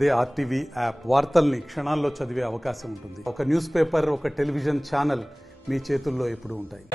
అదే RTV app వార్తల్ని క్షణాల్లో చదివే అవకాశం ఉంటుంది. ఒక న్యూస్ పేపర్, ఒక టెలివిజన్ ఛానల్ మీ చేతుల్లో ఎప్పుడూ ఉంటాయి.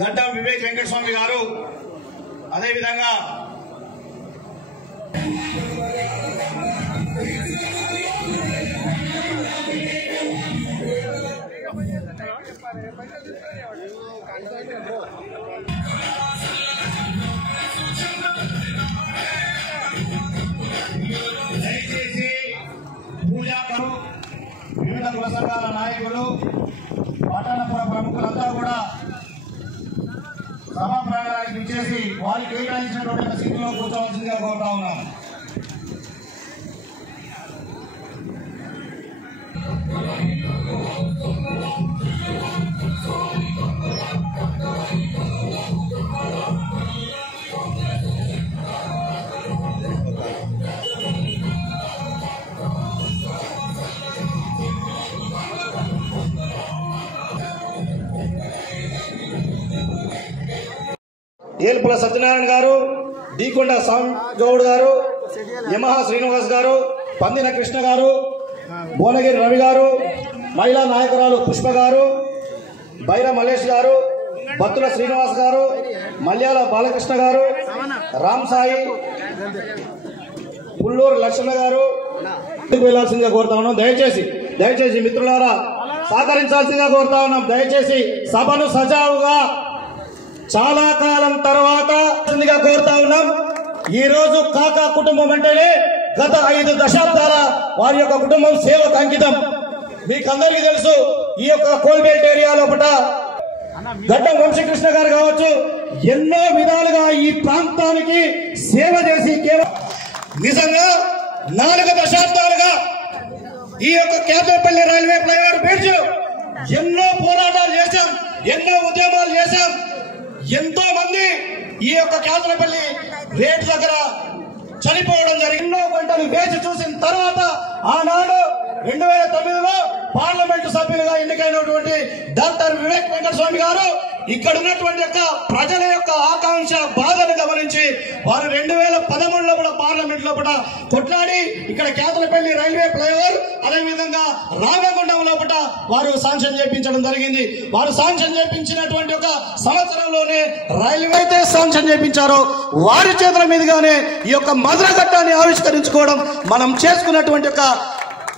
గడ్డం వివేక్ వెంకటస్వామి గారు, అదేవిధంగా దయచేసి పూజారులు, వివిధ కుల సంఘాల నాయకులు, పట్టణపుర ప్రముఖులంతా కూడా సభా ప్రాంగణానికి ఇచ్చేసి వారికి కేటాయించినటువంటి స్థితిలో కూర్చోవలసిందిగా కోరుతా ఉన్నాం. ఏల్పుల సత్యనారాయణ గారు, డీకొండ సామ్ గౌడ్ గారు, యమహా శ్రీనివాస్ గారు, పందిన కృష్ణ గారు, భువనగిరి రవి గారు, మహిళా నాయకురాలు పుష్ప గారు, బైర మల్లేష్ గారు, బత్తుల శ్రీనివాస్ గారు, మల్యాల బాలకృష్ణ గారు, రామ్ సాయి, పుల్లూరు లక్ష్మణ గారు వెళ్లాల్సిందిగా కోరుతా ఉన్నాం. దయచేసి మిత్రులారా సహకరించాల్సిందిగా కోరుతా ఉన్నాం. దయచేసి సభను సజావుగా చాలా కాలం తర్వాత కోరుతా ఉన్నాం. ఈ రోజు కాకా కుటుంబం అంటేనే గత 5 దశాబ్దాల వారి యొక్క కుటుంబం సేవకు అంకితం. మీకందరికీ తెలుసు, ఈ యొక్క కోల్బేట్ ఏరియా లోపల గడ్డం వంశీకృష్ణ గారు కావచ్చు, ఎన్నో విధాలుగా ఈ ప్రాంతానికి సేవ చేసి నిజంగా 4 దశాబ్దాలుగా ఈ యొక్క కేతపల్లి రైల్వే ఫ్లైఓవర్ బ్రిడ్జ్ ఎన్నో పోరాటాలు చేశాం, ఎన్నో ఉద్యమాలు చేశాం. ఎంతో మంది ఈ యొక్క కేతపల్లి రేట్ దగ్గర చనిపోవడం జరిగింది. ఎన్నో గంటలు వేచి చూసిన తర్వాత ఆనాడు 2009లో పార్లమెంటు సభ్యులుగా ఎన్నికైనటువంటి డాక్టర్ వివేక్ వెంకటస్వామి గారు ఇక్కడ ఉన్నటువంటి యొక్క ప్రజల యొక్క ఆకాంక్ష బాధను గమనించి వారు 2013లో కూడా పార్లమెంట్ లో కూడా కొట్లాడి ఇక్కడ కేతలపల్లి రైల్వే ఫ్లైఓవర్, అదేవిధంగా రామగుండం లోపల వారు శాంక్షన్ చేయించడం జరిగింది. వారు శాంక్షన్ చేయించినటువంటి ఒక సంవత్సరంలోనే రైల్వే అయితే శాంక్షన్ చేయించారో వారి చేతుల మీదుగానే ఈ యొక్క మధుర ఘట్టాన్ని ఆవిష్కరించుకోవడం మనం చేసుకున్నటువంటి ఒక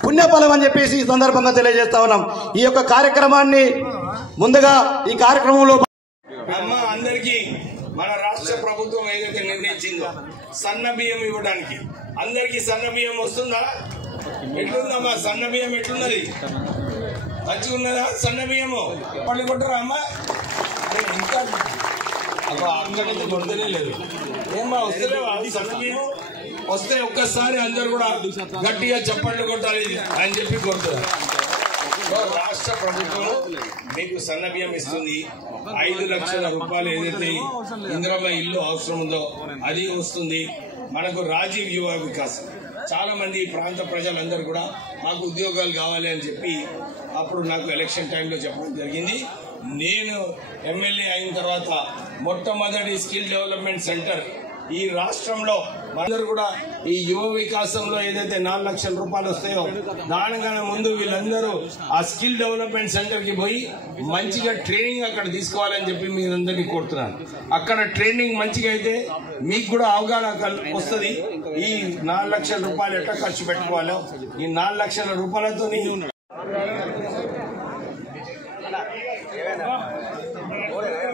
పుణ్యఫలం అని చెప్పేసి ఈ సందర్భంగా తెలియజేస్తా ఉన్నాం. ఈ యొక్క కార్యక్రమాన్ని ముందుగా ఈ కార్యక్రమంలో అందరికీ మన రాష్ట్ర ప్రభుత్వం ఏదైతే నిర్ణయించిందో సన్న బియ్యం ఇవ్వడానికి, అందరికీ సన్న బియ్యం వస్తుందా? ఎట్లుందమ్మా సన్న బియ్యం? ఎట్లున్నది? మంచిగా ఉన్నదా సన్న బియ్యము? పళ్ళు కొట్టరా అమ్మా? ఇంకా అక్కడైతే దొరకనే లేదు. ఏమ్మా వస్తలేవా సన్న బియ్యం? వస్తే ఒక్కసారి అందరు కూడా గట్టిగా చప్పట్లు కొట్టాలి అని చెప్పి కోరుతున్నారు. రాష్ట్ర ప్రభుత్వం మీకు సన్న బియ్యం ఇస్తుంది. 5 లక్షల రూపాయలు ఏదైతే ఇందిరమ్మ ఇల్లు అవసరం ఉందో అది వస్తుంది. మనకు రాజీవ్ యువ వికాస్ చాలా మంది ప్రాంత ప్రజలందరూ కూడా మాకు ఉద్యోగాలు కావాలి అని చెప్పి అప్పుడు నాకు ఎలక్షన్ టైంలో చెప్పడం జరిగింది. నేను ఎమ్మెల్యే అయిన తర్వాత మొట్టమొదటి స్కిల్ డెవలప్మెంట్ సెంటర్ ఈ రాష్ట్రంలో అందరూ కూడా ఈ యువ వికాసంలో ఏదైతే 4 లక్షల రూపాయలు వస్తాయో దానికన్నా ముందు వీళ్ళందరూ ఆ స్కిల్ డెవలప్మెంట్ సెంటర్ కి పోయి మంచిగా ట్రైనింగ్ అక్కడ తీసుకోవాలని చెప్పి మీరందరినీ కోరుతున్నాను. అక్కడ ట్రైనింగ్ మంచిగా అయితే మీకు కూడా అవగాహన వస్తుంది. ఈ 4 లక్షల రూపాయలు ఎట్లా ఖర్చు పెట్టుకోవాలో, ఈ 4 లక్షల రూపాయలతో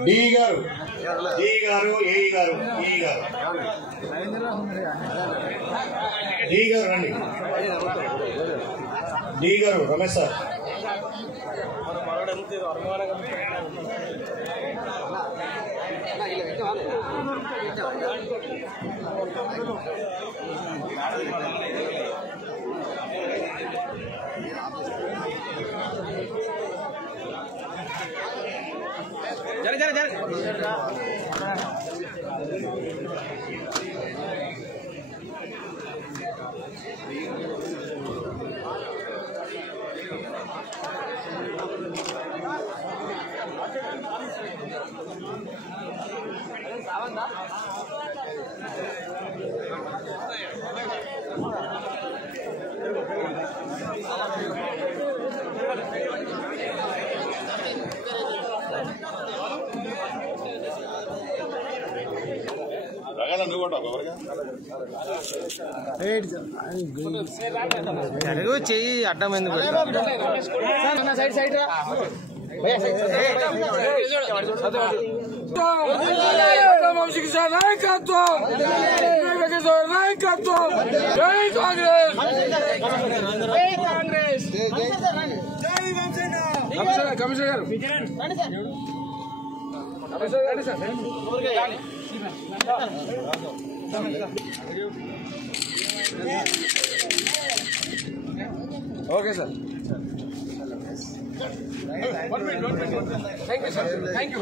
డి గారు ఏఈ గారు డి గారు రండి. డి గారు రమేష్ సార్. చెయ్యి అడ్డమైంది commissioner okay sir. Thank you sir. Thank you.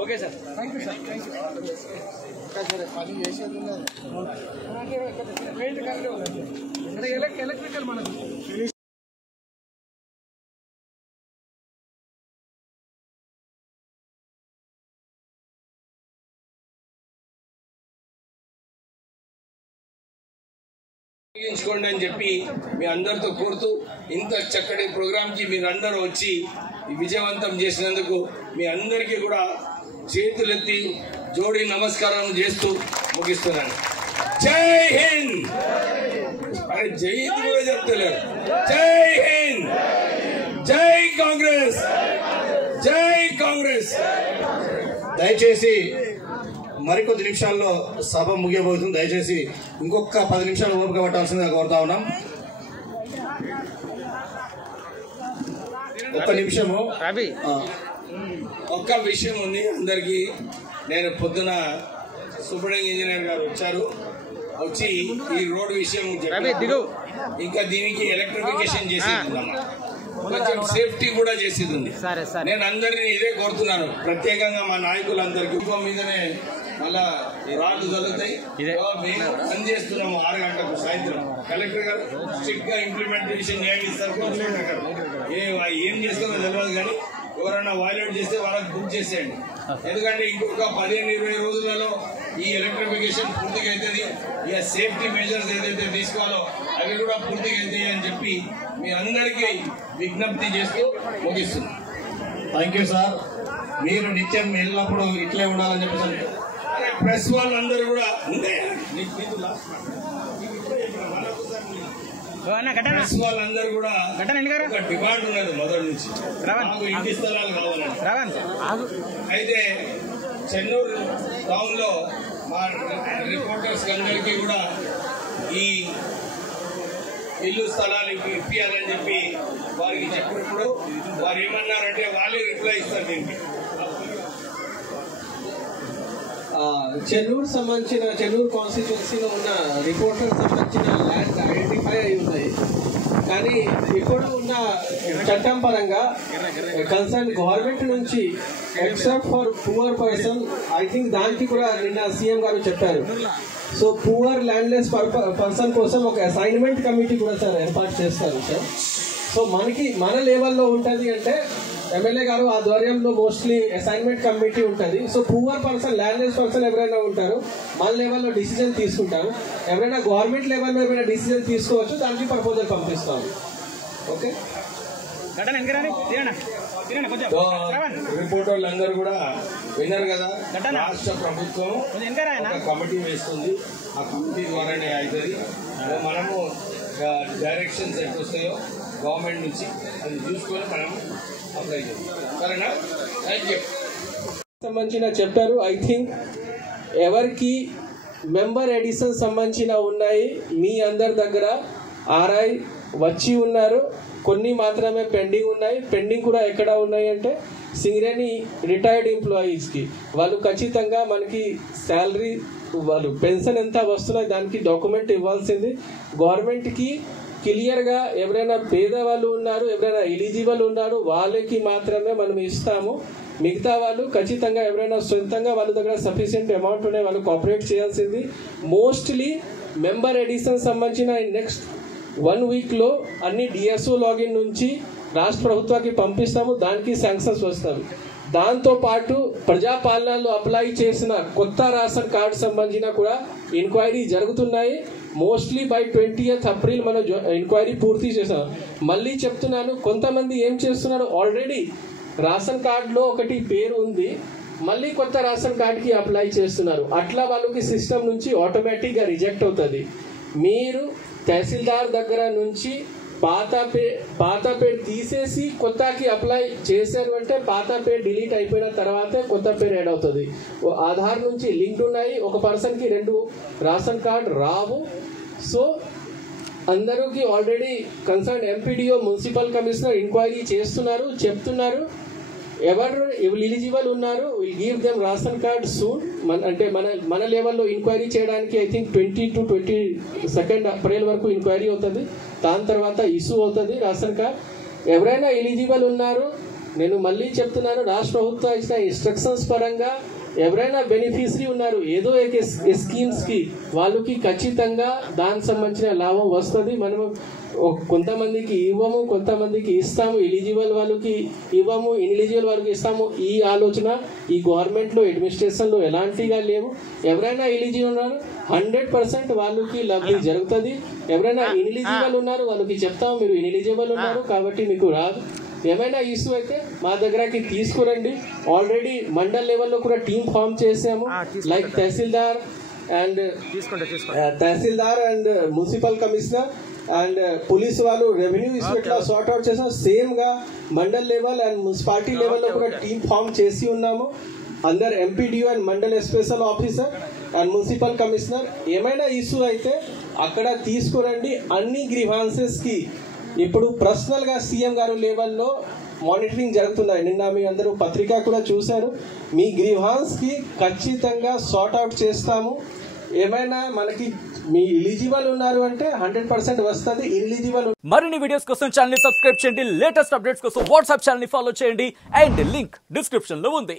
Okay sir. Thank you sir. Thank you. Electrical మనకు ఉపయోగించుకోండి అని చెప్పి మీ అందరితో కోరుతూ ఇంత చక్కటి ప్రోగ్రామ్ కి మీరందరూ వచ్చి విజయవంతం చేసినందుకు మీ అందరికీ కూడా చేతులెత్తి జోడి నమస్కారం చేస్తూ ముగిస్తున్నాను. జై హింద్. అరే జై హింద్ కూడా చెప్తలేరు. జై హింద్. జై కాంగ్రెస్. జై కాంగ్రెస్. దయచేసి మరికొద్ది నిమిషాల్లో సభ ముగియబోతుంది. దయచేసి ఇంకొక 10 నిమిషాలు ఓపిక పట్టాల్సిందిగా కోరుతా ఉన్నాం. ఒక్క నిమిషము. ఒక్క విషయం ఉంది అందరికి. నేను పొద్దున సూపరింటెండెంట్ ఇంజనీర్ గారు వచ్చి ఈ రోడ్ విషయం ఇంకా దీనికి ఎలక్ట్రిఫికేషన్ చేసేది కొంచెం సేఫ్టీ కూడా చేసేది ఉంది. నేను అందరినీ ఇదే కోరుతున్నాను. ప్రత్యేకంగా మా నాయకులందరికీ మీదనే మళ్ళా రాళ్ళు జరుగుతాయి. పని చేస్తున్నాము 6 గంటలకు సాయంత్రం. కలెక్టర్ గారు స్ట్రిక్ట్ గా ఇంప్లిమెంటేషన్ చేయిస్తారు. ఏం చేస్తారో తెలియదు కానీ ఎవరైనా వైలేట్ చేస్తే వాళ్ళకి బుక్ చేసేయండి. ఎందుకంటే ఇంకొక 15-20 రోజులలో ఈ ఎలక్ట్రిఫికేషన్ పూర్తిగా అవుతుంది. ఇక సేఫ్టీ మెజర్స్ ఏదైతే తీసుకోవాలో అవి కూడా పూర్తిగా అవుతాయి అని చెప్పి మీ అందరికీ విజ్ఞప్తి చేస్తూ ముగిస్తుంది. Thank you sir. మీరు నిత్యం వెళ్ళినప్పుడు ఇట్లే ఉండాలని చెప్పి ప్రెస్ వాళ్ళందరూ కూడా ప్రెస్ వాళ్ళందరూ కూడా ఒక డిమాండ్ ఉన్నది మొదటి నుంచి. మాకు ఇంటి స్థలాలు కావాలండి. అయితే చెన్నూరు టౌన్ లో మా రిపోర్టర్స్ అందరికీ కూడా ఈ ఇల్లు స్థలాలు ఇప్పియాలని చెప్పి వారికి చెప్పినప్పుడు వారు ఏమన్నారంటే వాళ్ళే రిప్లై ఇస్తారు దీనికి. చెన్నూరు సంబంధించిన చెన్నూరు కాన్స్టిట్యున్సీలో ఉన్న రిపోర్టర్ సంబంధించిన ల్యాండ్ ఐడెంటిఫై అయి ఉన్నాయి. కానీ ఇప్పుడు ఉన్న చట్టం పరంగా కన్సర్న్ గవర్నమెంట్ నుంచి except for poor person, I think దానికి కూడా నిన్న సీఎం గారు చెప్పారు. సో పూర్ ల్యాండ్లెస్ పర్సన్ కోసం ఒక అసైన్మెంట్ కమిటీ కూడా సార్ ఏర్పాటు చేస్తారు సార్. సో మన లెవెల్లో ఉంటుంది అంటే ఎమ్మెల్యే గారు ఆధ్వర్యంలో మోస్ట్లీ అసైన్మెంట్ కమిటీ ఉంటుంది. So poor person, landless person ఎవరైనా ఉంటారు, మన లెవెల్లో డిసిజన్ తీసుకుంటారు. ఎవరైనా గవర్నమెంట్ లెవెల్లో ఏమైనా డిసిజన్ తీసుకోవచ్చు, దానికి ప్రపోజల్ పంపిస్తాము. ఓకే, రిపోర్టర్లు అందరూ కూడా విన్నారు కదా. రాష్ట్ర ప్రభుత్వం ఒక కమిటీ వేస్తుంది, ఆ కమిటీ ద్వారానే అవుతుంది. మనము డైరెక్షన్స్ ఎట్లా వస్తాయో గవర్నమెంట్ నుంచి అది చూసుకొని మనం అప్లై చేస్తాం. సరేనా? Thank you. సంబంధించిన చెప్పారు. ఐ థింక్ ఎవరికి మెంబర్ ఎడిషన్ సంబంధించిన ఉన్నాయి మీ అందరి దగ్గర ఆర్ఐ వచ్చి ఉన్నారు, కొన్ని మాత్రమే పెండింగ్ ఉన్నాయి. పెండింగ్ కూడా ఎక్కడ ఉన్నాయి అంటే సింగరేణి రిటైర్డ్ ఎంప్లాయీస్కి వాళ్ళు ఖచ్చితంగా మనకి శాలరీ, వాళ్ళు పెన్షన్ ఎంత వస్తున్నాయి దానికి డాక్యుమెంట్ ఇవ్వాల్సింది. గవర్నమెంట్కి క్లియర్గా ఎవరైనా పేదవాళ్ళు ఉన్నారు, ఎవరైనా ఎలిజిబుల్ ఉన్నారు వాళ్ళకి మాత్రమే మనం ఇస్తాము. మిగతా వాళ్ళు ఖచ్చితంగా ఎవరైనా సొంతంగా వాళ్ళ దగ్గర సఫిషియెంట్ అమౌంట్ ఉన్నాయి వాళ్ళు కోఆపరేట్ చేయాల్సింది. మోస్ట్లీ మెంబర్ ఎడిషన్ సంబంధించిన నెక్స్ట్ 1 వీక్లో అన్ని డిఎస్ఓ లాగిన్ నుంచి రాష్ట్ర ప్రభుత్వానికి పంపిస్తాము, దానికి శాంక్షన్స్ వస్తాయి. దాంతోపాటు ప్రజాపాలనలో అప్లై చేసిన కొత్త రేషన్ కార్డు సంబంధించిన కూడా ఎంక్వైరీ జరుగుతున్నాయి. మోస్ట్లీ బై 20th April మనం ఎంక్వైరీ పూర్తి చేసాం. మళ్ళీ చెప్తున్నాను, కొంతమంది ఏం చేస్తున్నారు, ఆల్రెడీ రేషన్ కార్డులో ఒకటి పేరు ఉంది, మళ్ళీ కొత్త రేషన్ కార్డుకి అప్లై చేస్తున్నారు. అట్లా వాళ్ళకి సిస్టమ్ నుంచి ఆటోమేటిక్గా రిజెక్ట్ అవుతుంది. మీరు తహసీల్దార్ దగ్గర నుంచి పాత పేరు తీసేసి కొత్తకి అప్లై చేశారు అంటే పాత పేరు డిలీట్ అయిపోయిన తర్వాతే కొత్త పేరు యాడ్ అవుతుంది. ఆధార్ నుంచి లింక్డ్ ఉన్నాయి, ఒక పర్సన్కి 2 రేషన్ కార్డు రావు. సో అందరికి already concern MPDO, municipal commissioner enquiry చేస్తున్నారు, చెప్తున్నారు ఎవరు ఎలిజిబుల్ ఉన్నారు will give them ration card soon. అంటే మన లెవెల్లో ఎంక్వైరీ చేయడానికి ఐ థింక్ 20 to 22 April వరకు ఎంక్వైరీ అవుతుంది. దాని తర్వాత ఇష్యూ అవుతుంది రేషన్ కార్డ్. ఎవరైనా ఎలిజిబుల్ ఉన్నారు, నేను మళ్ళీ చెప్తున్నాను, రాష్ట్ర ప్రభుత్వం ఇచ్చిన ఇన్స్ట్రక్షన్స్ పరంగా ఎవరైనా బెనిఫిషరీ ఉన్నారు ఏదో ఒక స్కీమ్స్కి, వాళ్ళకి ఖచ్చితంగా దానికి సంబంధించిన లాభం వస్తుంది. మనము కొంతమందికి ఇవ్వము, కొంతమందికి ఇస్తాము, ఎలిజిబుల్ వాళ్ళకి ఇవ్వము, ఇన్ఎలిజిబుల్ వాళ్ళకి ఇస్తాము. ఈ ఆలోచన ఈ గవర్నమెంట్లో అడ్మినిస్ట్రేషన్లో ఎలాంటిగా లేవు. ఎవరైనా ఎలిజిబుల్ ఉన్నారు 100% వాళ్ళకి లబ్ధి జరుగుతుంది. ఎవరైనా ఇన్ఎలిజిబుల్ ఉన్నారు వాళ్ళకి చెప్తాము, మీరు ఇన్ఎలిజిబుల్ ఉన్నారు కాబట్టి మీకు రాదు. ఏమైనా ఇష్యూ అయితే మా దగ్గరకి తీసుకురండి. ఆల్రెడీ మండల్ లెవెల్లో కూడా టీమ్ ఫామ్ చేసాము, like tahsildar and municipal commissioner and police వాళ్ళు, రెవెన్యూ ఇష్యూ ఇట్లా సార్ట్ అవుట్ చేసాం. సేమ్ గా మండల్ లెవెల్ అండ్ మున్సిపాలిటీ లెవెల్లో కూడా టీమ్ ఫామ్ చేసి ఉన్నాము. అందరు MPDO and mandal special officer and municipal commissioner. ఏమైనా ఇష్యూ అయితే అక్కడ తీసుకురండి. అన్ని గ్రీవాన్సెస్ కి ఇప్పుడు పర్సనల్ గా సీఎం గారు లెవెల్లో మానిటరింగ్ జరుగుతున్నాయి. నిన్న మీ అందరూ పత్రిక కూడా చూశారు. మీ గ్రీవాన్స్ కి ఖచ్చితంగా సార్ట్ అవుట్ చేస్తాము. ఏమైనా మనకి మీ ఎలిజిబుల్ ఉన్నారు అంటే 100% వస్తుంది. ఎలిజిబుల్ మరిన్ని వీడియోస్ కోసం ఛానల్ ని సబ్స్క్రైబ్ చేయండి. లేటెస్ట్ అప్డేట్స్ కోసం వాట్సాప్ ఛానల్ ని ఫాలో చేయండి. అండ్ లింక్ డిస్క్రిప్షన్ లో ఉంది.